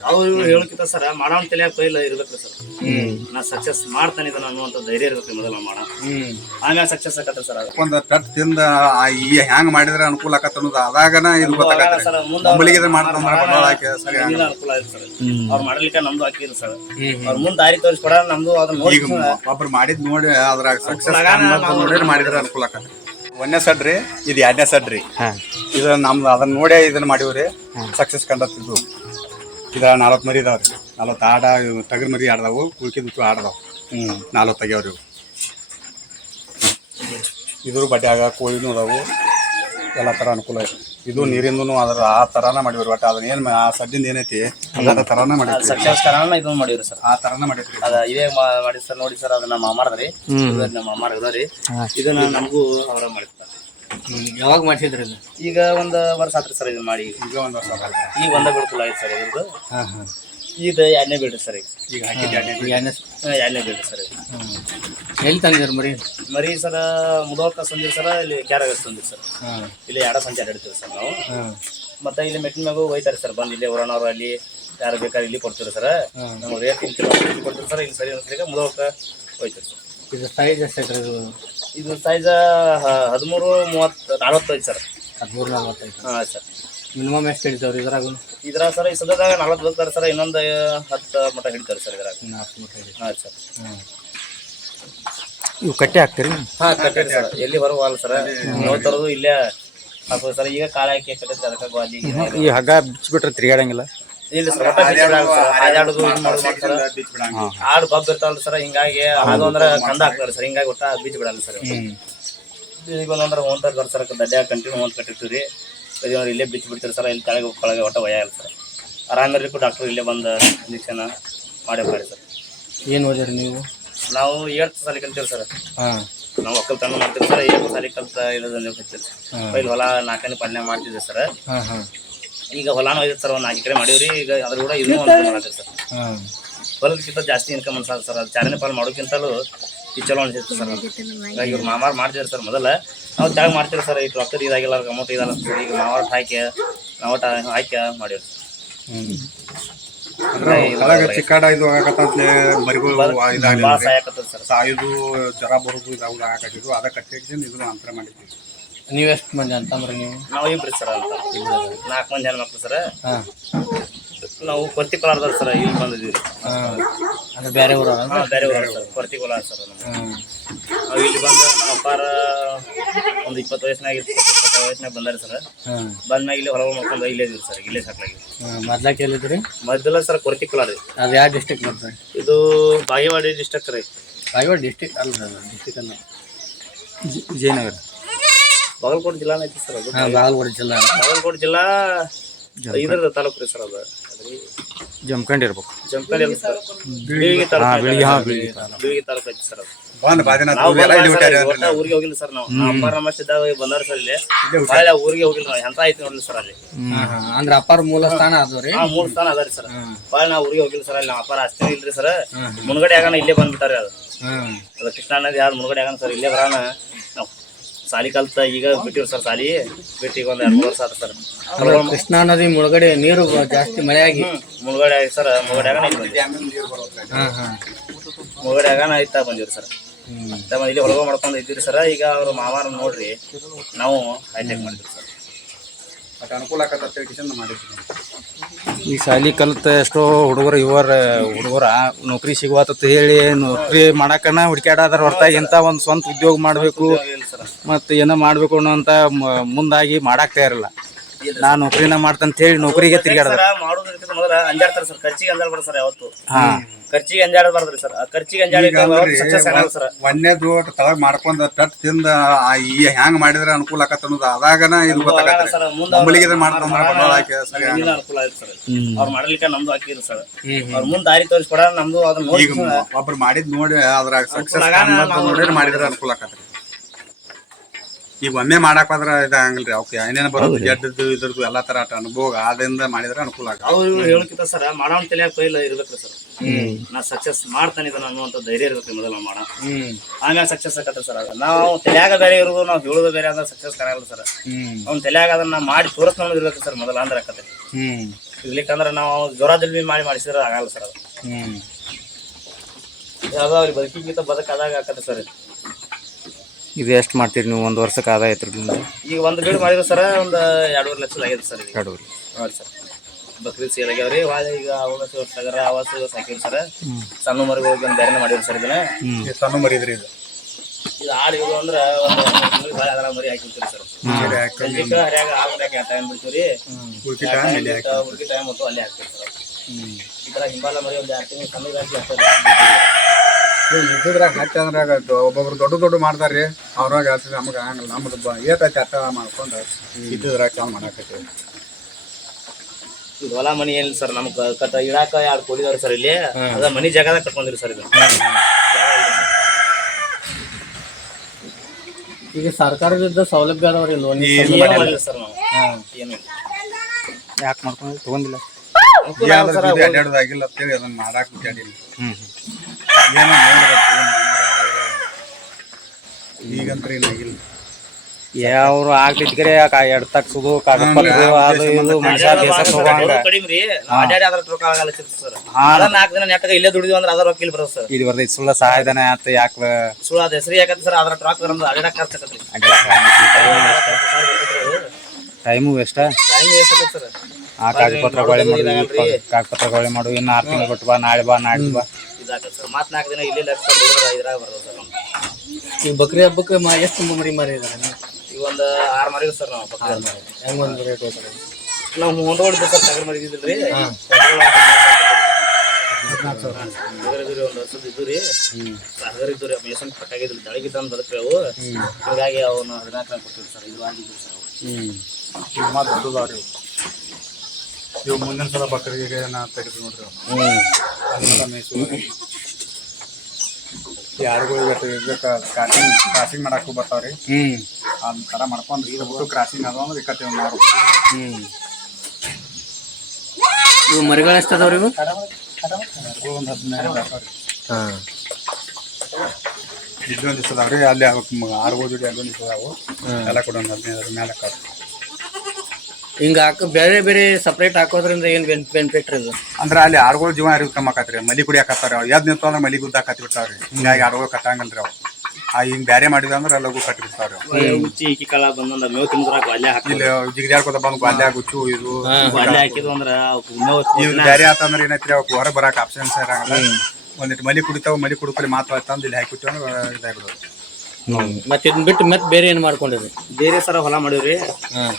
ಅವ್ರು ಇವ್ರು ಹೇಳಕ್ಕಿಂತ ಸರ್ ಮಾಡೋನ್ ತಲೆಯಾಗ ಪೈಲ ಇರ್ಬೇಕ್ರಿ ಸರ್. ನಾ ಸಕ್ಸಸ್ ಮಾಡ್ತಾನೆ ಇದನ್ನ ಅನ್ನುವಂತ ಧೈರ್ಯ ಇರ್ಬೇಕ್ರಿ ಮೊದಲ ಮಾಡ ಆಮೇಲೆ ಸಕ್ಸಸ್ ಆಗತ್ತೆ ಸರ್ ಒಂದು ತಟ್ ತಿಂದ ಆ ಈ ಹ್ಯಾಂಗ್ ಮಾಡಿದ್ರೆ ಅನುಕೂಲ ಆಕತ್ತ ಅನ್ನೋದು ಅದಾಗನ ಇದು ಗೊತ್ತಾಗತ್ತೆ. ಸರ್ ಮುಂದೆ ಒಬ್ಬಳಿಗೆ ಇದನ್ನ ಮಾಡ್ತಂದ್ರ ಬಂಡವಾಳ ಹಾಕಿ ಸರಿ ಮುಂದಿನ ಅನುಕೂಲ ಆಯ್ತು ಸರ್. ಅವ್ರು ಮಾಡಲಿಕ್ಕೆ ನಮ್ದು ಹಾಕಿದ್ರು ಸರ್. ಅವ್ರ ಮುಂದೆ ದಾರಿ ತೋರಿಸ್ಕೊಡ ನಮ್ದು ಅದನ್ನ ನೋಡಿ ಈಗ ಒಬ್ರು ಮಾಡಿದ್ ನೋಡಿ ಅದ್ರಾಗ ಸಕ್ಸಸ್ ನೋಡಿದ್ರೆ. ಮಾಡಿದ್ರೆ ಅನುಕೂಲ ಆಕತ್ತೆ ಒಂದನೇ ಸಡ್ರಿ ಇದು ಎರಡನೇ ಸಡ್ರಿ. ಇದು ನಮ್ದು ಅದನ್ನ ನೋಡೇ ಇದನ್ನ ಮಾಡಿವ್ರಿ. ಸಕ್ಸಸ್ ಕಂಡತ್ತಿದ್ದು. ಇದ ನಲವತ್ತು ಮರಿ ಇದಾವ್ರಿ ನಲವತ್ತು ಆಡ ತಗರ್ ಟಗರ್ ಮರಿ ಆಡ್ದಾವು ಉಳ್ಕಿದ್ದು ಆಡ್ದಾವು. ಹ್ಞೂ ನಲವತ್ತು ತೆಗ್ಯಾವ್ರಿ ಇವು. ಇದ್ರ ಆಗ ಕೋಳಿನೂ ಅದಾವು. ಎಲ್ಲ ಥರ ಅನುಕೂಲ ಐತಿ. ಇದು ನೀರಿಂದೂ ಅದರ ಆ ಥರನ ಮಾಡಿವ್ರಿ ಬಟ್ ಅದನ್ನ ಏನು ಆ ಸಡ್ಡಿಂದ ಏನೈತಿ ಅದ ಥರನ ಮಾಡಿದ್ರಿ ಸಕ್ಸಸ್ ಕಾರಣ ಇದನ್ನ ಮಾಡಿವ್ರಿ ಸರ್. ಆ ಥರನ ಮಾಡಿದ್ರಿ ಅದ ಇದೇ ಮಾಡಿ ಸರ್ ನೋಡಿ ಸರ್ ಅದನ್ನ ಮಾಮಾರದ್ರಿ ನಮ್ಮ ಮಾಮಾರ ಇದಾವ್ರಿ ಇದನ್ನ ನಮಗೂ ಅವರ ಮಾಡಿರ್ತಾರೆ ಯಾವಾಗ ಮಾಡಿಸಿದ್ರಿ ಇದು ಈಗ ಒಂದು ವರ್ಷ ಆತ್ರಿ ಸರ್ ಇದನ್ನ ಮಾಡಿ. ಈಗ ಒಂದು ವರ್ಷ. ಈಗ ಒಂದ ಬಿಡ್ಕುಲ್ ಆಯ್ತು ಸರ್ ಇದ್ರದ್ದು ಹಾಂ ಹಾಂ. ಇದು ಎರಡನೇ ಬಿಡ್ರಿ ಸರ್ ಈಗ. ಈಗ ಹಾಕಿದ್ದು ಎಣ್ಣೆ ಎರಡನೇ ಬಿಡ್ರಿ ಸರ್ ಇದು. ಎಲ್ಲಿ ತಂದಿರಿ ಮರಿ? ಮರಿ ಸರ ಮುದೋಕ ಸಂದಿರ್ ಸರ ಇಲ್ಲಿ ಕ್ಯಾರಾಗ ಸಂದಿರ್ ಸರ್. ಹಾಂ. ಇಲ್ಲಿ ಎರಡ ಸಂಚಾರ ಇಡ್ತೀವಿ ಸರ್ ನಾವು. ಹಾಂ. ಮತ್ತೆ ಇಲ್ಲಿ ಮೆಟ್ಟಿನ ಮ್ಯಾಗೂ ಒಯ್ತಾರೆ ಸರ್ ಬಂದು ಇಲ್ಲಿ ಉರಣವ್ರು ಅಲ್ಲಿ ಯಾರು ಬೇಕಾದ್ರೆ ಇಲ್ಲಿ ಕೊಡ್ತೀರಿ ಸರ್. ನಮ್ಗೆ ರೇಟ್ ಇಲ್ಲಿ ಕೊಡ್ತೀವಿ ಸರ್ ಇಲ್ಲಿ ಸರಿ ಅನ್ಸಲಿಕ್ಕೆ ಮುದೋಕ ಒಯ್ತೀರಿ ಸರ್. ಇದು ಸೈಜ್ ಎಷ್ಟು ಐತ್ರಿ ಇದು ಇದು ಸೈಜ್ ಹದಿಮೂರು ಮೂವತ್ತು ನಲ್ವತ್ತೈದು ಸರ್ ಹದಿಮೂರು ನಲವತ್ತೈದು ಹಾಂ ಸರ್ ಮಿನಿಮಮ್ ಎಷ್ಟು ಹಿಡಿತಾವ್ರಿ ಇದ್ರಾಗ? ಇದ್ರ ಸರ್ ಈ ಸದ್ಯದಾಗ ನಲ್ವತ್ತು ಬರ್ತಾರೆ ಸರ್ ಇನ್ನೊಂದು ಹತ್ತು ಮಟ ಹಿಡಿತಾರೆ ಸರ್ ಇದ್ರಾಗ. ನಾಲ್ಕು ಮಟ ಹಿಡಿ ಹಾಂ ಸರ್ ಇವು ಕಟ್ಟೆ ಹಾಕ್ತೀರಿ? ಹಾಂ ಕಟ್ಟೆ ಸರ್ ಎಲ್ಲಿ ಬರುವಲ್ಲ ಸರ್ ನೋಡ್ತಾರದು ತರೋದು ಇಲ್ಲೇ ಹಾಕೋದು ಸರ್ ಈಗ ಕಾಳು ಹಾಕಿ ಕಟ್ಟಿದ್ರೆ ಅದಕ್ಕೆ ಗೋಲಿ ಈ ಹಗ್ಗ ಬಿಚ್ಚಿಬಿಟ್ರೆ ತಿರುಗಾಡಂಗಿಲ್ಲ. ಇಲ್ಲ ಸರ್ ಮಾಡ್ತಾರೆ ಆಡು ಬಬ್ಬ ಇರ್ತಾವಲ್ಲ ಸರ್ ಹಿಂಗಾಗಿ ಅದು ಅಂದ್ರೆ ಕಂದ ಹಾಕ್ತಾರೆ ಸರ್ ಹಿಂಗಾಗಿ ಒಟ್ಟ ಬೀಚ್ ಬಿಡಲ್ಲ ಸರ್ ಈಗ ಒಂದಂದ್ರೆ ಹೊಂತ ಸರ್ ದಡ್ಡ ಕಂಟಿನ್ಯೂ ಹೊಂತ ಕಟ್ಟಿರ್ತೀವಿ ರೀ ಪ್ರತಿಯೊಂದು ಇಲ್ಲೇ ಬಿಚ್ಚಿ ಬಿಡ್ತಾರೆ ಸರ್ ಇಲ್ಲಿ ಕೆಳಗೆ ಕೆಳಗೆ ಒಟ್ಟ ಒಯ್ಯಲ್ಲ ಸರ್. ಆರಾಮಿರ್ಲಿಕ್ಕೂ ಡಾಕ್ಟರ್ ಇಲ್ಲೇ ಬಂದು ಇಂಜೆಕ್ಷನ್ ಮಾಡಿ ಹೋಗ್ತಾರೆ ಸರ್. ಏನು ಓದಿರಿ ನೀವು? ನಾವು ಏಳ್ತು ಸಾಲಿ ಕಲ್ತೀವಿ ಸರ್. ನಾವು ಒಕ್ಕಲ್ತನ ಮಾಡ್ತೀವಿ ಸರ್ ಏಳು ಸಾಲಿ ಕಲ್ತ ಇರೋದನ್ನ ಕಲ್ತೀವಿ ಪೈಲ್ ಹೊಲ ನಾಲ್ಕನೇ ಪಲ್ಯ ಮಾಡ್ತಿದ್ದೆ ಸರ್. ಈಗ ಹೊಲಾನು ಐತೆ ಸರ್ ಒಂದು ನಾಲ್ಕು ಕಡೆ ಮಾಡೀವ್ರಿ. ಈಗ ಅದ್ರ ಕೂಡ ಇನ್ನೂ ಒಂದು ಮಾಡತ್ತೀವಿ ಸರ್. ಹೊಲಕ್ಕಿಂತ ಜಾಸ್ತಿ ಇನ್ಕಮ್ ಅನ್ಸಲ್ಲ ಸರ್ ಅದು ಚಾರನೇ ಪಾಲ್ ಮಾಡೋಕ್ಕಿಂತಲೂ ಈ ಚಲೋ ಅನ್ಸುತ್ತೆ ಸರ್. ಈಗ ಹೀಗಾಗಿ ಇವ್ರು ಮಾಮಾರ್ ಮಾಡ್ತೀವಿ ಸರ್ ಮೊದಲ. ನಾವು ತಾಗ ಮಾಡ್ತೀವಿ ಸರ್ ಈ ರೊಕ್ಕದ ಇದಾಗಿಲ್ಲ ಅಮೌಂಟ್ ಇದಲ್ಲ ಸರ್ ಈಗ ಮಾವಾರ ಹಾಕಿ ನಾವು ಒಟ್ಟು ಹಾಕಿ ಕೆಳಗ ಚಿಕ್ಕಾಡ ಇದು ಮರಿಗಳು ಆಕತ್ತದ ಸರ್. ಸಾಯುದು ಜ್ವರ ಬರುದು ಇದಾವು ಆಗತ್ತಿದ್ದು ಅದಕ್ಕೆ ಕಟ್ಟಿಗೆ ಇದನ್ನ ಅಂತರ ಮಾಡಿದ್ವಿ ನೀವು ಎಷ್ಟು ಮಂದಿ ಅಂತಂದ್ರೆ ನೀವು? ನಾವು ಇಬ್ರಿ ಸರ್ ಅಂತ. ನಾಲ್ಕು ಮಂದಿ ಹೆಣ್ಮಕ್ಳು ಸರ್. ಹಾಂ. ನಾವು ಕೊರ್ತಿ ಕೊಲಾರದವ್ರು ಸರ್ ಇಲ್ಲಿ ಬಂದಿದ್ದೀವಿ. ಹಾಂ. ಅಂದ್ರೆ ಬೇರೆ ಊರ ಹಾಂ ಬೇರೆ ಊರ ಸರ್. ಕೊರ್ತಿ ಕೊಲಾರ ಸರ್ ಹಾಂ. ನಾವು ಇಲ್ಲಿ ಬಂದು ನಮ್ಮ ಅಪ್ಪಾರ ಒಂದು ಇಪ್ಪತ್ತು ವಯಸ್ಸಿನಾಗ ಇಪ್ಪತ್ತು ವಯಸ್ಸಿನಾಗ ಬಂದಾರ ಸರ್. ಹಾಂ. ಬಂದ್ಮ್ಯಾಗ ಇಲ್ಲಿ ಹೊಲ ಮಾಡ್ಕೊಂಡು ಇಲ್ಲೇ ಇದೀವಿ ಸರ್ ಇಲ್ಲೇ ಸಾಕಾಗಿ ಹಾಂ ಮೊದ್ಲಾಕ್ ಎಲ್ಲಿದ್ರಿ ಮೊದಲ ಸರ್ ಕೊರ್ತಿ ಕುಲಾರ ರೀ ಅದು ಯಾವ ಡಿಸ್ಟಿಕ್ ಬರ್ತದೆ ಇದು ಬಾಗೇವಾಡಿ ಡಿಸ್ಟಿಕ್ ರೀ. ಬಾಗೇವಾಡಿ ಡಿಸ್ಟಿಕ್ ಅಲ್ಲ ಡಿಸ್ಟಿಕ್ ಅಲ್ಲ. ವಿಜಯನಗರ ಬಾಗಲಕೋಟೆ ಜಿಲ್ಲಾನ ಐತಿ ಸರ್ ಅದು? ಬಾಗಲಕೋಟ್ ಜಿಲ್ಲಾ. ಬಾಗಲಕೋಟೆ ಜಿಲ್ಲಾ ಇದರ ತಾಲೂಕು ರೀ ಸರ್ ಅದು. ಜಮ್ಕೊಂಡಿರ್ಬೇಕು ಜಂಪಲ್ ಇಲ್ಲ ಸರ್? ಬೀಳಿಗೆ ತಾಲೂಕು ಬೀಳಿಗೆ, ಹಾ, ಬೀಳಿಗೆ ಬೀಳಿಗೆ ತಾಲೂಕು ಐತಿ ಸರ್ ಅದು. ಊರಿಗೆ ಹೋಗಿಲ್ಲ ಸರ್ ನಾವು. ನಮ್ಮ ಅಪ್ಪ ನಮ್ಮಷ್ಟು ಇದ್ದಾಗ ಬಂದಾರ ಸರ್ ಇಲ್ಲಿ. ಬಾಳ ಊರಿಗೆ ಹೋಗಿಲ್ಲ ನಾವು. ಎಂತ ಐತಿ ನೋಡ್ಲಿ ಸರ್ ಅಲ್ಲಿ. ಹಾಂ ಹಾಂ ಅಂದ್ರೆ ಅಪ್ಪಾರ ಮೂಲ ಸ್ಥಾನ ಅದು ರೀ? ಮೂರು ಸ್ಥಾನ ಅದ ರೀ ಸರ್. ಬಾಳ ನಾವು ಊರಿಗೆ ಹೋಗಿಲ್ಲ ಸರ್ ಅಲ್ಲಿ. ನಮ್ಮ ಅಪ್ಪಾರ ಅಷ್ಟೇ ಇಲ್ರಿ ಸರ್. ಮುನ್ಗಡೆ ಆಗನ ಇಲ್ಲೇ ಬಂದ್ಬಿಟ್ಟಾರೆ ಅದು. ಹಾಂ. ಅದು ಕೃಷ್ಣ ನದಿ ಯಾರು ಮುಳುಗಡೆ ಆಗೋಣ ಸರ್ ಇಲ್ಲೇ ಬರೋಣ ನಾವು ಸಾಲಿ ಕಲ್ತ ಈಗ ಬಿಟ್ಟಿವ್ ಸರ್ ಸಾಲಿ. ಬಿಟ್ಟು ಈಗ ಒಂದು ಎರಡು ಮೂರು ವರ್ಷ ಆತ ಸರ್. ಕೃಷ್ಣಾ ನದಿ ಮುಳುಗಡೆ ನೀರು ಜಾಸ್ತಿ ಮಳೆಯಾಗಿ. ಮುಳುಗಡೆ ಆಗಿ ಸರ್ ಮುಳುಗಡೆ ಮುಳುಗಡೆ ಆಗಾನ ಇತ್ತ ಬಂದಿವ್ರಿ ಸರ್. ಇಲ್ಲಿ ಹೊಲಗ ಮಾಡ್ಕೊಂಡು ಇದ್ದೀರಿ ಸರ್ ಈಗ ಅವ್ರ ಮಾವಾರ ನೋಡ್ರಿ ನಾವು ಹೈಟೆಕ್ ಮಾಡಿದ್ವಿ ಸರ್. ಅನುಕೂಲ ಈ ಶಾಲಿ ಕಲ್ತ ಎಷ್ಟೋ ಹುಡುಗರು ಇವರ ಹುಡುಗರ ನೌಕರಿ ಸಿಗುವತ್ತ ಹೇಳಿ ನೌಕರಿ ಮಾಡಕನ ಹುಡುಕ್ಯಾಡದ್ರ ಹೊರತಾಗಿ ಎಂತ ಒಂದು ಸ್ವಂತ ಉದ್ಯೋಗ ಮಾಡಬೇಕು. ಮತ್ತು ಏನೋ ಮಾಡಬೇಕು ಅನ್ನೋ ಅಂತ ಮುಂದಾಗಿ ಮಾಡಾಕ್ತಾ ಇರಲ್ಲ ನಾ ನೌಕರಿನ ಮಾಡ್ತಂತ ಹೇಳಿ ನೌಕರಿಗೆ ತಿರ್ಗಾಡದ ಸರ್ ಮಾಡೋದಕ್ಕಿಂತ ಮೊದಲ ಅಂಜಾಡ್ತಾರೆ ಸರ್ ಖರ್ಚಿಗೆ ಅಂಜಾಡ್ಬಾರ್ದು ಸರ್ ಯಾವತ್ತು. ಹಾ. ಖರ್ಚಿಗೆ ಅಂಜಾಡಬಾರ್ದ್ರಿ ಸರ್ ಆ ಖರ್ಚಿಗೆ ಅಂಜಾಡಿ ಸಕ್ಸಸ್ ಆಗಲ್ಲ ಸರ್. ಒಂದೇದು ತಳಗ್ ಮಾಡ್ಕೊಂಡ್ ತಟ್ ತಿಂದ ಆ ಈ ಹ್ಯಾಂಗ್ ಮಾಡಿದ್ರೆ ಅನುಕೂಲ ಆಕತ್ತ ಅನ್ನೋದು ಆದಾಗನ ಇದು ಗೊತ್ತಾಗತ್ತೆ ಸರ್ ಮುಂದೆ ಇದನ್ನ ಮಾಡ್ತಂದ್ರ ಬಂಡವಾಳ ಹಾಕಿ ಸರಿ ಮುಂದಿನ ಅನುಕೂಲ ಆಯ್ತು ಸರ್. ಅವ್ರು ಮಾಡಲಿಕ್ಕೆ ನಮ್ದು ಹಾಕಿದ್ರು ಸರ್. ಅವ್ರ ಮುಂದೆ ದಾರಿ ತೋರಿಸ್ಕೊಡ ನಮ್ದು ಅದನ್ನ ನೋಡಿ ಈಗ ಒಬ್ರು ಮಾಡಿದ್ ನೋಡಿ ಅದ್ರಾಗ ಸಕ್ಸಸ್ ನೋಡಿ ಮಾಡಿದ್ರೆ ಅನುಕೂಲ ಆಕತ್ರಿ. ಈಗ ಒಮ್ಮೆ ಮಾಡಕ್ ಹೋದ್ರ ಇದಾಗಲ್ರಿ ಅವಕ್ಕೆ ಏನೇನು ಬರೋದು ಜಡ್ಡದ್ದು ಇದ್ರದ್ದು ಎಲ್ಲಾ ತರ ಆಟ ಅನುಭವ ಆದಿಂದ ಮಾಡಿದ್ರೆ ಅನುಕೂಲ ಆಗ ಅವ್ರು ಇವ್ರು ಹೇಳಕ್ಕಿಂತ ಸರ್ ಮಾಡೋನ್ ತಲೆಯಾಗ ಪೈಲ ಇರ್ಬೇಕ್ರಿ ಸರ್. ನಾ ಸಕ್ಸಸ್ ಮಾಡ್ತಾನೆ ಇದನ್ನ ಅನ್ನುವಂತ ಧೈರ್ಯ ಇರ್ಬೇಕು ಮೊದಲ ಮಾಡ ಆಮೇಲೆ ಸಕ್ಸಸ್ ಆಗತ್ತೆ ಸರ್ ಅದು ನಾವು ತಲೆಯಾಗ ಬೇರೆ ಇರೋದು ನಾವು ಹೇಳೋದು ಬೇರೆ ಅಂದ್ರೆ ಸಕ್ಸಸ್ ಕಾಣಲ್ಲ ಸರ್. ಅವ್ನ ತಲೆಯಾಗ ಅದನ್ನ ಮಾಡಿ ತೋರಿಸ್ಕೊಂಡು ಇರ್ಬೇಕು ಸರ್ ಮೊದಲ ಅಂದ್ರೆ ಆಕತ್ರಿ ಹ್ಞೂ ಇರ್ಲಿಕ್ಕಂದ್ರೆ ನಾವು ಜ್ವರದಲ್ಲಿ ಮಾಡಿ ಮಾಡಿಸಿದ್ರೆ ಆಗಲ್ಲ ಸರ್ ಅದು. ಹ್ಮ್. ಯಾವ್ದೋ ಅವ್ರಿಗೆ ಬದುಕಿಗಿಂತ ಬದುಕಾದಾಗ ಆಕತ್ತೆ ಸರ್. ಇದು. ಎಷ್ಟು ಮಾಡ್ತೀರಿ ನೀವು? ಒಂದು ವರ್ಷಕ್ಕೆ ಆದಾಯ ಐತ್ರಿಂದ ಈಗ ಒಂದು ಬೀಡು ಮಾಡಿದ್ರೆ ಸರ್ ಒಂದು ಎರಡೂವರೆ ಲಕ್ಷ ಆಗಿದೆ ಸರ್ ಈಗ. ಎರಡು ನೋಡಿ ಸರ್. ಬಕ್ರೀದ್ ಸೇಲ್ ರೀ ಹೊಳ್ಳಿ ಈಗ ಅವನ ಸಾಗರ ಆವಾಸ ಸಾಕಿವ್ರಿ ಸರ್. ಸಣ್ಣ ಮರಿಗಳಿಗೆ ಒಂದು ಬೇರೆ ಮಾಡಿವ್ರಿ ಸರ್ ಇದನ್ನ. ಇದು ಸಣ್ಣ ಮರಿದ್ರಿ ಇದು. ಇದು ಆಡು ಇದು ಅಂದ್ರೆ ಒಂದು ಭಾಳ ಅದರ ಮರಿ ಹಾಕಿರ್ತೀರಿ ಸರ್. ಮರಿ ಹಾಕಿ ಸಂಜೆಗೆ ಆ ಟೈಮ್ ಬಿಡ್ತೀವಿ ಉಳ್ಕಿ ಟೈಮ್ ಹುಡುಗಿ ಟೈಮ್ ಮತ್ತು ಅಲ್ಲೇ ಹಾಕ್ತೀವಿ ಸರ್. ಈ ಥರ ಹಿಂಬಾಲ ಮರಿ ಒಂದು ಎರಡು ತಿಂಗಳು ಕಮ್ಮಿ ಹಾಕಿ ಹಾಕ್ತಾರೆ ಇದ್ರಾಗ ಹಾಕಿ ಅಂದ್ರಾಗ ಒಬ್ಬೊಬ್ರು ದೊಡ್ಡ ದೊಡ್ಡ ಮಾಡ್ತಾರ್ರಿ ಅವ್ರಾಗ ಹೇಳ್ತೀವಿ ನಮಗೆ ಹಂಗಲ್ಲ ನಮ್ದು ಬ ಏಟೈತೆ ಅರ್ಥ ಮಾಡ್ಕೊಂಡು ಇದ್ದಿದ್ರಾಗ ಚಾಲು ಮಾಡಾಕತ್ತೀವಿ. ಇದು ಹೊಲ ಮನಿ ಏನಿಲ್ಲ ಸರ್? ನಮ್ಗೆ ಕಟ್ಟ ಇಡಾಕ ಎರಡು ಕೊಡಿದವ್ರಿ ಸರ್ ಇಲ್ಲಿ. ಅದ ಮನಿ ಜಾಗದಾಗ ಕಟ್ಕೊಂಡಿರಿ ಸರ್ ಇದು. ಈಗ ಸರ್ಕಾರದಿಂದ ಸೌಲಭ್ಯ ಅದಾವ್ರಿ ಲೋನ್ ಸರ್ ನಾವು. ಏನು. ಯಾಕೆ ಮಾಡ್ಕೊಂಡು ತಗೊಂಡಿಲ್ಲ? ಅಡ್ಡಾಡೋದಾಗಿಲ್ಲ ಅಂತೇಳಿ ಅದನ್ನ ಮಾಡಾಕ ಬಿಟ್ಟಾಡಿಲ್ಲ ಹ್ಞೂ ಏನೋ ನೋಡ್ಬೇಕು. ಈಗಂತ್ರ ಏನಾಗಿಲ್ಲ ಯಾವ್ರು ಆಗ್ತೈತಿ ಕರೆ ಎರಡು ತಗ್ಸುದು ಕಾಗದ ಅದು ಇದು ಮನುಷ್ಯ ನಾಲ್ಕು ದಿನ ನೆಟ್ಟಗೆ ಇಲ್ಲೇ ದುಡಿದ್ವಿ ಅಂದ್ರೆ ಅದರ ರೊಕ್ಕ ಇಲ್ಲಿ ಬರೋದು ಸರ್. ಇದು ಬರ್ತೈತಿ ಸುಳ್ಳ ಸಹಾಯಧನ ಆತ ಯಾಕ ಸುಳ್ಳ ಅದ ಹೆಸರು ಯಾಕಂದ್ರೆ ಸರ್ ಅದ್ರ ನಮ್ದು ಟೈಮು ವೇಷ್ಟ? ಟೈಮ್ ವೇಸ್ಟ್ ಆಗತ್ತೆ ಸರ್. ಆ ಕಾಗಪತ್ರ ಗೋಳೆ ಮಾಡು ಇನ್ನು ಆರು ತಿಂಗಳು ಬಿಟ್ಟು ಬಾ ನಾಳೆ ಬಾ ನಾಳೆ ಬಾ. ಸರ್. ಮತ್ತೆ ನಾಲ್ಕು ದಿನ ಇಲ್ಲ ಲಕ್ಷ ದುಡಿದ್ರೆ ಇದ್ರಾಗ ಬರೋದು ಸರ್ ನಮ್ದು. ಈಗ ಬಕ್ರಿ ಹಬ್ಬಕ್ಕೆ ಮಾ ಎಷ್ಟು ಮರಿ ಮರಿ ಇದಾರೆ ಈಗ ಒಂದು ಆರು ಮರಿ ಸರ್ ನಾವು ಹೆಂಗ್ ಒಂದು ರೇಟ್ ಹೋಗ್ತಾರೆ ನಾವು ಮೂರು ಹೊಡಿದ್ವಿ ಸರ್ ತಗರ್ ಇದ್ರಿ ಒಂದು ವರ್ಷದ ಇದ್ದು ರೀ ಹಗರ್ ಇದ್ದು ರೀ ಮೇಸನ್ ಕಟ್ಟಾಗಿದ್ರಿ ತಳಗಿದ್ದ ಅಂತ ಅವು ಹಾಗಾಗಿ ಅವನು ಹದಿನಾಲ್ಕು ಕೊಟ್ಟಿವಿ ಸರ್ ಇದು ಆಗಿದ್ದು ಸರ್ ಅವು ದೊಡ್ಡದವ್ರಿ ಇವು. ಮುಂದಿನ ಸಲ ಬಕರಿಗೆ ನಾ ತೆಗೆದು ನೋಡ್ರಿ. ಅದನ್ನೆಲ್ಲ ಮೇಯ್ಸು ಯಾರಿಗೂ ಇದಕ್ಕೆ ಕ್ರಾಸಿಂಗ್ ಕ್ರಾಸಿಂಗ್ ಮಾಡಕ್ಕೂ ಬರ್ತಾವ್ರಿ. ಹ್ಮ್. ಅದ್ ಥರ ಮಾಡ್ಕೊಂಡು ಬಿಟ್ಟು ಕ್ರಾಸಿಂಗ್ ಅದು ಅಂದ್ರೆ ಇಕ್ಕತ್ತೇವೆ ಮಾರು. ಹ್ಮ್. ಇವು ಮರಿಗಳು ಎಷ್ಟು ಅದಾವ್ರಿ ಇವು ಒಂದು ಹದಿನೈದು ಹಾಂ. ಇಲ್ಲೊಂದು ಅದಾವ್ರಿ ಅಲ್ಲಿ ಆರ್ಗೋ ಜೋಡಿ ಅಲ್ಲೊಂದು ಇಷ್ಟ ಅದಾವು. ಎಲ್ಲ ಕೂಡ ಒಂದು ಹದಿನೈದರ ಮೇಲೆ ಅಕ್ಕಾವು. ಹಿಂಗ ಹಾಕ ಬೇರೆ ಬೇರೆ ಸಪ್ರೇಟ್ ಹಾಕೋದ್ರಿಂದ ಏನ್ ಬೆನ್ ಬೆನಿಫಿಟ್ ರೀ ಇದು ಅಂದ್ರೆ ಅಲ್ಲಿ ಆರ್ಗೋಳ ಜೀವ ಅರಿವು ಕಮ್ಮ ಆಕತ್ರಿ. ಮಲಿ ಕುಡಿ ಹಾಕತ್ತಾರ ಎದ್ ನಿಂತು ಅಂದ್ರೆ ಮಲಿ ಗುದ್ದ ಕತ್ ಬಿಡ್ತಾವ್ರಿ ಹಿಂಗಾಗಿ ಆರೋಗ್ಯ ಕಟ್ಟಂಗಲ್ರಿ ಅವು ಆ ಹಿಂಗ್ ಬ್ಯಾರೆ ಮಾಡಿದ್ರೆ ಅಂದ್ರೆ ಅಲ್ಲಗೂ ಕಟ್ಟಿ ಬಿಡ್ತಾವ್ರಿ ಉಚ್ಚಿ ಇಕ್ಕಿ ಕಾಲ ಬಂದಂದ ಮೇವ್ ತಿಂದ್ರ ಅಲ್ಲೇ ಹಾಕಿ ಇಲ್ಲಿ ಜಿಗಿದಾಡ್ಕೊತ ಬಂದ ಅಲ್ಲೇ ಗುಚ್ಚು ಇದು. ಹಾಕಿದ್ವು ಅಂದ್ರೆ ಇವ್ ಬ್ಯಾರೆ ಆತಂದ್ರೆ ಏನೈತ್ರಿ ಅವಕ್ಕೆ ಹೊರ ಬರಾಕ ಆಪ್ಷನ್ಸ್ ಇರಂಗಿಲ್ಲ. ಒಂದಿಟ್ಟು ಮಲಿ ಕುಡಿತಾವ ಮಲಿ ಕುಡ್ಕೊಳ್ಳಿ ಮಾತ್ರ ಆಯ್ತಂದ್ ಇಲ್ಲಿ ಹಾಕಿ ಬಿಟ್ಟು ಅಂದ್ರೆ ಇದಾಗ್ಬಿಡೋದು ಮತ್ತೆ ಇದನ್ನ ಬಿಟ್ಟು ಮತ್ತೆ ಬೇರೆ ಏನ್ ಮಾಡ್ಕೊಂಡಿರಿ ಬೇರೆ ಸರ ಹೊಲ ಮಾಡಿವ್ರಿ. ಹ್ಮ್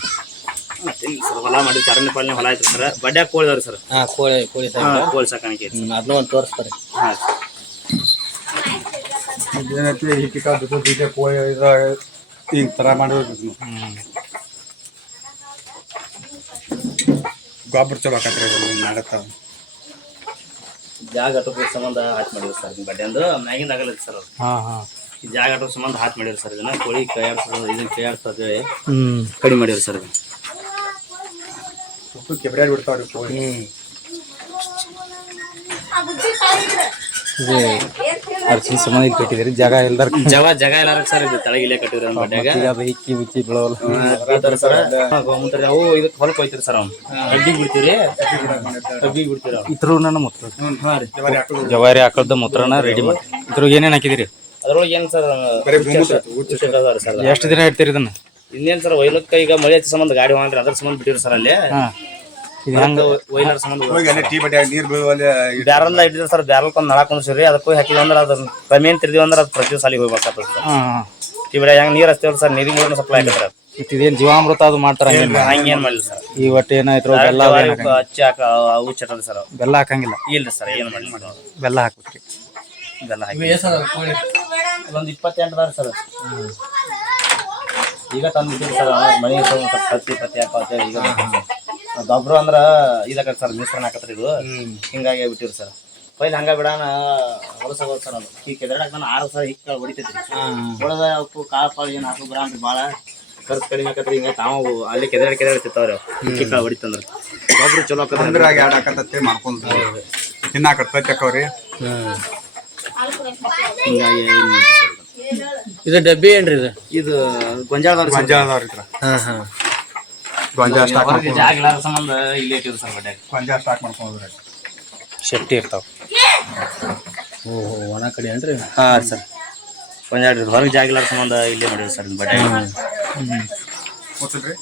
ಸರ್ ಹೊಲ ಮಾಡಿ ಚರಣಿ ಪಾಲನೆ ಹೊಲ ಐತ್ರಿ ಸರ್. ಬಡ್ಯಾಗ ಕೋಳಿದವ್ರಿ ಸರ್. ಹಾಂ ಕೋಳಿ ಕೋಳಿ ಸಾಕು ಕೋಳಿ ಸಾಕಾಣಿಕೆ ಐತಿ ಅದನ್ನ ಒಂದು ತೋರಿಸ್ತಾರೆ. ಹಾಂ. ಏನೈತಿ ಬೀಜ ಕೋಳಿ ಇದ ಹಿಂಗ್ ತರ ಮಾಡಿದ್ವಿ ಗೊಬ್ಬರ ಚಲೋ ಆಕತ್ರಿ ಮಾಡತ್ತಾವ ಜಾಗ ಅಟೋಕ್ ಸಂಬಂಧ ಹಾಕಿ ಮಾಡಿದ್ರು ಸರ್ ಬಡ್ಡೆ ಅಂದ್ರೆ ಮ್ಯಾಗಿಂದ ಆಗಲ್ಲ ಸರ್ ಅದು. ಹಾ ಹಾ. ಈ ಜಾಗ ಅಟೋಕ್ ಸಂಬಂಧ ಹಾಕಿ ಮಾಡಿದ್ರು ಸರ್ ಇದನ್ನ. ಕೋಳಿ ಕೈಯಾಡ್ಸೋದು ಇದನ್ನ ಕೈಯಾಡ್ಸೋದು ಹ್ಮ್. ಕಡಿಮೆ ಮಾಡಿದ್ರು ಸರ್ ಇದನ್ನ ಸುಟ್ಟು ಕೆಬ್ರಾಡಿ ಬಿಡ್ತಾವ್ರಿ ಕೋಳಿ ಇದು. ಅರ್ಚಿನ ಸಂಬಂಧ ಇಲ್ಲಿ ಕಟ್ಟಿದ್ರಿ ಜಾಗ ಇಲ್ದಾರ ಜಾಗ ಜಾಗ ಎಲ್ಲಾರ ಸರ್ ಇದು ತಳಗಿಲ್ಲೇ ಕಟ್ಟಿದ್ರು ನಮ್ಮ ಬಡ್ಡ್ಯಾಗ ಅದು ಹಿಕ್ಕಿ ಬಿಚ್ಚಿ ಹೇಳ್ತಾರೆ ಸರ್. ಗೋಮೂತ್ರ ಅವು ಇದಕ್ಕೆ ಹೊಲಕ್ಕೆ ಹೋಯ್ತಿರಿ ಸರ್ ಅವ್ನು. ಅಡ್ಡಿಗೆ ಬಿಡ್ತೀರಿ. ಅಡ್ಡಿಗೆ ಬಿಡ್ತೀರಿ ಇದ್ರ ನನ್ನ ಮೂತ್ರ. ಜವಾರಿ ಹಾಕೋದು. ಮೂತ್ರನ ರೆಡಿ ಮಾಡಿ. ಇದ್ರಾಗ ಏನೇನು ಹಾಕಿದಿರಿ ಅದ್ರೊಳಗೆ ಏನು ಸರ್ ಬರೀ ಗೋಮೂತ್ರ ಸರ್. ಎಷ್ಟು ದಿನ ಇಡ್ತೀರಿ ಇದನ್ನ? ಇನ್ನೇನು ಸರ್ ಒಯ್ಲಕ್ಕ ಈಗ ಮಳೆ ಹಚ್ಚೋ ಸಂಬಂಧ ಗಾಡಿ ಹೋಗ್ರಿ ಅದ್ರ ಸಂಬಂಧ ಬಿಟ್ಟಿರಿ ಸರ್ ಅಲ್ಲಿ. ಹಾ. ಇದು ಹೆಂಗ ವೈನರ್ ಸಂಬಂಧ ಹೋಗಿ ಅಲ್ಲೇ ಟೀ ಬಡ್ಯಾಗ ನೀರು ಬೀಳುವಲ್ಲಿ ಬ್ಯಾರಲ್ ಇಟ್ಟಿದ್ರೆ ಸರ್ ಬ್ಯಾರಲ್ ಕೊಂದು ನಳ ಕುಂದ್ಸಿರಿ ಅದಕ್ಕೆ ಹೋಗಿ ಹಾಕಿದ್ವಿ ಅಂದ್ರೆ ಅದು ಕಮ್ಮಿ ತಿರ್ದಿವಿ ಅಂದ್ರೆ ಅದು ಪ್ರತಿ ಸಾಲಿಗೆ ಹೋಗ್ಬೇಕಾಗ್ತದೆ ಸರ್. ಟಿ ಬಿಡ ಹೆಂಗೆ ನೀರು ಹಚ್ತೇವಲ್ಲ ಸರ್? ನೀರಿಗೆ ನೀರನ್ನು ಸಪ್ಲೈ ಆಗತ್ತೆ ಮತ್ತ್ ಇದೇನ್ ಜೀವಾಮೃತ ಅದು ಮಾಡ್ತಾರ ಹಂಗೇನ್ ಮಾಡಿಲ್ಲ ಸರ್. ಈ ಒಟ್ಟು ಏನಾಯ್ತು ಬೆಲ್ಲ. ಹಚ್ಚಿ ಹಾಕ ಅವು ಚಟದ ಸರ್ ಬೆಲ್ಲ ಹಾಕಂಗಿಲ್ಲ. ಇಲ್ಲ ಸರ್ ಏನು ಮಾಡಿಲ್ಲ ಬೆಲ್ಲ ಅವು. ಬೆಲ್ಲ ಹಾಕೋಕೆ ಇದೆಲ್ಲ ಹಾಕಿ ಒಂದು ಇಪ್ಪತ್ತೆಂಟು ಸರ್. ಈಗ ತಂದು ಬಿಟ್ಟಿರಿ ಸರ್ ಮನೆ ಸ್ವಲ್ಪ ಹತ್ತಿ ಪತ್ತಿ ಹಾಕತ್ತೇವೆ ಈಗ. ಗೊಬ್ಬರ ಅಂದ್ರೆ ಇದಾಗ ಸರ್ ಮಿಶ್ರಣ ಹಾಕತ್ರಿ ಇದು. ಹಿಂಗಾಗಿ ಬಿಟ್ಟಿರಿ ಸರ್. ಪೈಲ್ ಹಂಗ ಬಿಡಾನ ಹೊಲಸ ಸರ್ ಅದು ಈ ಕೆದರಾಗ ನಾನು ಆರು ಸರ್ ಹಿಕ್ಕ ಹೊಡಿತೈತಿ ಹೊಡೆದ ಉಪ್ಪು ಕಾಳು ಪಾಳು ಏನು ಹಾಕು ಬಿಡ ಅಂತ ಭಾಳ ಖರ್ಚು ಕಡಿಮೆ ಆಕತ್ರಿ ಹಿಂಗ ತಾವು ಅಲ್ಲಿ ಕೆದ್ರಾಡ ಕೆದರಾಡಿ ತಿಂತಾವ್ರಿ ಹಿಕ್ಕಿ ಕಾಳು ಹೊಡಿತಂದ್ರ. ಗೊಬ್ಬರ ಚಲೋ ಆಕತ್ರಿ. ಅಂದ್ರಾಗ ಎರಡು ಹಾಕತ್ತತ್ತೆ ಮಾಡ್ಕೊಂಡು ತಿನ್ನಾಕ ಕತ್ತಿ ಹಾಕವ್ರಿ. ಹಿಂಗಾಗಿ ಇದು. ಡಬ್ಬಿ ಏನ್ರಿ ಇದು? ಇದು ಗೊಂಜಾಳ ಹಾ ಹಾಂ ಹಾಂ. ಗೊಂಜಾಳ ಸ್ಟಾಕ್ ಜಾಗ ಇಲ್ಲಾರ ಸಂಬಂಧ ಇಲ್ಲೇ ಇಟ್ಟಿವಿ ಸರ್ ಬಡ್ಯಾಗ ಗೊಂಜಾಳ ಸ್ಟಾಕ್ ಮಾಡ್ಕೊಂಡ್ರೆ ಶೆಟ್ಟಿ ಇರ್ತಾವ. ಓಹೋ ಒಣ ಕಡೆ ಏನ್ರಿ ಹಾಂ ಸರ್. ಕೊಂಜಾಡ್ರಿ ಹೊರಗೆ ಜಾಗ ಇಲ್ಲಾರ ಸಂಬಂಧ ಇಲ್ಲೇ ಮಾಡಿವಿ ಸರ್ ಬಡ್ಯಾಗ ಗೊತ್ತಲ್ರಿ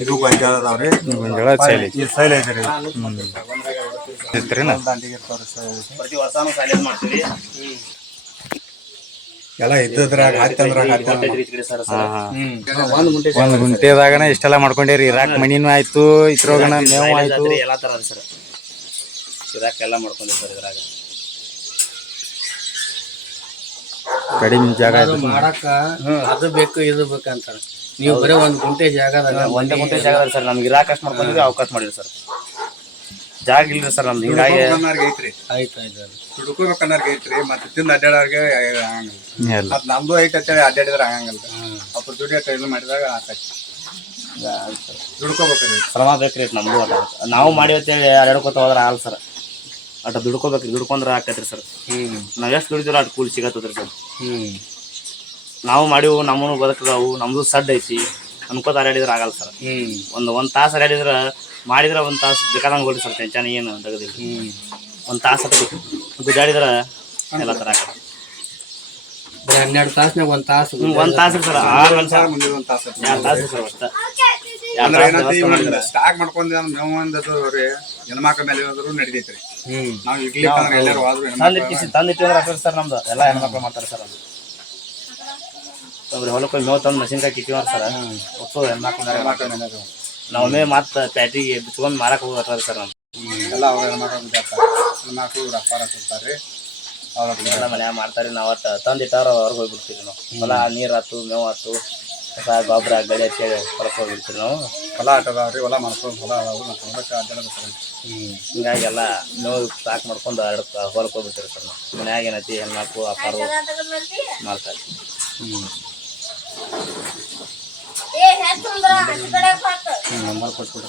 ಇದು ಗೊಂಜಾಳ ಅದಾವ್ರಿ ಗೊಂಜಾಳ ಚೈಲಿ ಈ ಸೈಲ್ ಇರ್ತೀರೇನ? ಪ್ರತಿ ವರ್ಷನೂ ಸಾಲೇಜ್ ಮಾಡ್ತೀವಿ. ಎಲ್ಲ ಇದ್ದದ್ರಾಗ ಹತ್ತಂದ್ರಾಗ ಒಂದ್ ಗುಂಟೆ ಒಂದ್ ಗುಂಟೆದಾಗನ ಇಷ್ಟೆಲ್ಲ ಮಾಡ್ಕೊಂಡೇರಿ. ಇರಾಕ್ ಮಣಿನು ಆಯ್ತು ಇದ್ರೊಳಗನ ಮೇವು ಆಯ್ತು. ಎಲ್ಲಾ ತರ ಅದ ಸರ್. ಇರಾಕ್ ಎಲ್ಲ ಮಾಡ್ಕೊಂಡಿವಿ ಸರ್ ಇದ್ರಾಗ. ಕಡಿಮೆ ಜಾಗ ಮಾಡಕ್ಕ ಮಾಡಾಕ ಅದು ಬೇಕು ಇದು ಬೇಕು ಅಂತಾರೆ. ನೀವು ಬರೀ ಒಂದ್ ಗುಂಟೆ ಜಾಗದಾಗ ಒಂದೇ ಗುಂಟೆ ಜಾಗ ಅದ ಸರ್. ನಮ್ಗೆ ಇರಾಕ ಅಷ್ಟು ಮಾಡ್ಕೊಂಡಿವಿ ಅವಕಾಶ ಮಾಡಿದ್ರಿ ಸರ್. ಜಾಗ ಇಲ್ರಿ ಸರ್ ನಮ್ದು ಹಿಂಗಾಗಿ ಕನ್ನರ್ಗೆ ಐತ್ರಿ. ಆಯ್ತು ಆಯ್ತು ದುಡ್ಕೋಬೇಕನ್ನರ್ಗೆ ಐತ್ರಿ ಮತ್ತೆ ತಿಂದು ಅಡ್ಡಾಡೋರ್ಗೆ ಆಗಂಗಿಲ್ಲ. ಎಲ್ಲ. ಮತ್ ನಮ್ದು ಐತೆ ಅಂತೇಳಿ ಅಡ್ಡಾಡಿದ್ರೆ ಆಗಂಗಿಲ್ಲ. ಅಪ್ಪ ದುಡಿಯೋ ಟೈಮ್ ಮಾಡಿದಾಗ ಆಕೈತಿ ದುಡ್ಕೋಬೇಕ್ರಿ ಶ್ರಮ ಬೇಕ್ರಿ ನಮ್ದು ಅಟ ನಾವು ಮಾಡಿ ಅಂತೇಳಿ ಅಡ್ಡಾಡ್ಕೊತ ಹೋದ್ರ ಆಲ್ ಸರ್. ಅಟ ದುಡ್ಕೋಬೇಕ್ರಿ ದುಡ್ಕೊಂಡ್ರೆ ಆಕತ್ರಿ ಸರ್. ಹ್ಮ್ ನಾವ್ ಎಷ್ಟು ದುಡಿದಿರೋ ಅಟ್ ಕೂಲಿ ಸಿಗತ್ತದ್ರಿ ಸರ್. ಹ್ಮ್. ನಾವು ಮಾಡಿವು ನಮ್ಮನು ನಾವು ನಮ್ದು ಸಡ್ ಐತಿ. ಅನ್ಕೋತ ಹರಡಿದ್ರೆ ಆಗಲ್ಲ ಸರ್. ಹ್ಮ್. ಒಂದು ಒಂದು ತಾಸು ಹರಡಿದ್ರೆ ಮಾಡಿದ್ರೆ ಒಂದು ತಾಸು ಬೇಕಾದಂಗೆ ಹೊಡಿ ಸರ್ ಟೆನ್ಷನ್ ಏನು ತೆಗೆದಿಲ್ಲ. ಹ್ಮ್. ಒಂದು ತಾಸು ಹತ್ತು ಗುದ್ದಾಡಿದ್ರೆ ಎಲ್ಲ ಥರ ಆಗತ್ತೆ. ಬರೀ ಹನ್ನೆರಡು ತಾಸ್ನಾಗ ಒಂದ್ ತಾಸು ಒಂದು ತಾಸು ಸರ್. ಆರು ನಿಮಿಷ ಮುಂದಿನ ಒಂದು ತಾಸು ಎರಡು ತಾಸು ಸರ್ ಅಷ್ಟೇ. ಅಂದ್ರೆ ಏನಂತ ಸ್ಟಾಕ್ ಮಾಡ್ಕೊಂಡ್ ಮೇವು ಅಂದದು ರೀ ಹೆಣ್ಮಕ್ಳ ಮೇಲೆ ಏನಾದ್ರು ನಡಿತೈತ್ರಿ. ಹ್ಮ್. ನಾವು ಇಡ್ಲಿ ಅಂದ್ರೆ ಎಲ್ಲರೂ ಆದ್ರೂ ತಂದಿಟ್ಟಿದ್ರೆ ಸರ್ ನಮ್ದು. ಎಲ್ಲ ಹೆಣ್ಮಕ್ಳು ಮಾಡ್ತಾರೆ ಸರ್ ಅದು. ಒಬ್ರು ಹೊಲಕ್ಕೆ ಹೋಗಿ ಮೇವು ತಂದು ಮಷಿನ್ಕಾಯಿ ಕಿಕ್ಕಿವ್ರ ಸರ್ ಒಟ್ಟು ಹೆಣ್ಮಕ್ಳು. ನಾವೊಮ್ಮೆ ಮತ್ತೆ ಪ್ಯಾಟಿಗೆ ಬಿಚ್ಕೊಂಡು ಮಾರಕ್ಕೆ ಹೋಗ್ತಾರೆ ಸರ್ ನಮ್ಮ ಎಲ್ಲ ಅವ್ರ ಹೆಣ್ಮಕ್ಳು ಬಿದ್ದಾಡ್ತಾರೆ ಹೆಣ್ಮಕ್ಳು ವ್ಯಾಪಾರ ಕೊಡ್ತಾರೆ. ಅವ್ರ ಎಲ್ಲ ಮನ್ಯಾಗ ಮಾಡ್ತಾರೆ. ನಾವು ತಂದು ತಂದಿಟ್ಟಾರ ಹೊರಗೆ ಹೋಗ್ಬಿಡ್ತೀವಿ ನಾವು. ಹೊಲ ನೀರು ಆತು ಮೇವು ಆತು ಹೊಸ ಗೊಬ್ಬರ ಬೆಳೆ ಹಚ್ಚಿ ಹೊಲಕ್ಕೆ ಹೋಗ್ಬಿಡ್ತೀವಿ ನಾವು. ಹೊಲ ಆಟ ಅದಾವ್ರಿ ಹೊಲ ಮಾಡ್ಕೊಂಡು ಹೊಲ ಅದಾವು ಮತ್ತೆ ಹೊಲಕ್ಕೆ ಹಿಂಗಾಗಿ ಎಲ್ಲ ಮೇವು ಸಾಕು ಮಾಡ್ಕೊಂಡು ಎರಡು ಹೊಲಕ್ಕೆ ಹೋಗ್ಬಿಡ್ತೀವಿ ಸರ್ ನಾವು. ಮನ್ಯಾಗ ಏನೈತಿ ಹೆಣ್ಮಕ್ಳು ಅಪ್ಪಾರು ಮಾಡ್ತಾರೆ ಹ್ಮ್. ನಂಬರ್ ಕೊಟ್ಬಿಡು.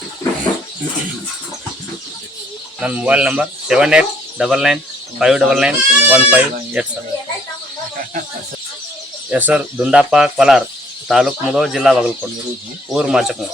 ನನ್ನ mobile number seven eight double nine five double nine one five eight sir. ಹೆಸರು ದುಂಡಪ್ಪ ಕೊಲಾರ್ ತಾಲೂಕು ಮುದೋ ಜಿಲ್ಲಾ ಬಾಗಲಕೋಟೆ, ಊರು ಮಾಚಕ್ನೂರು.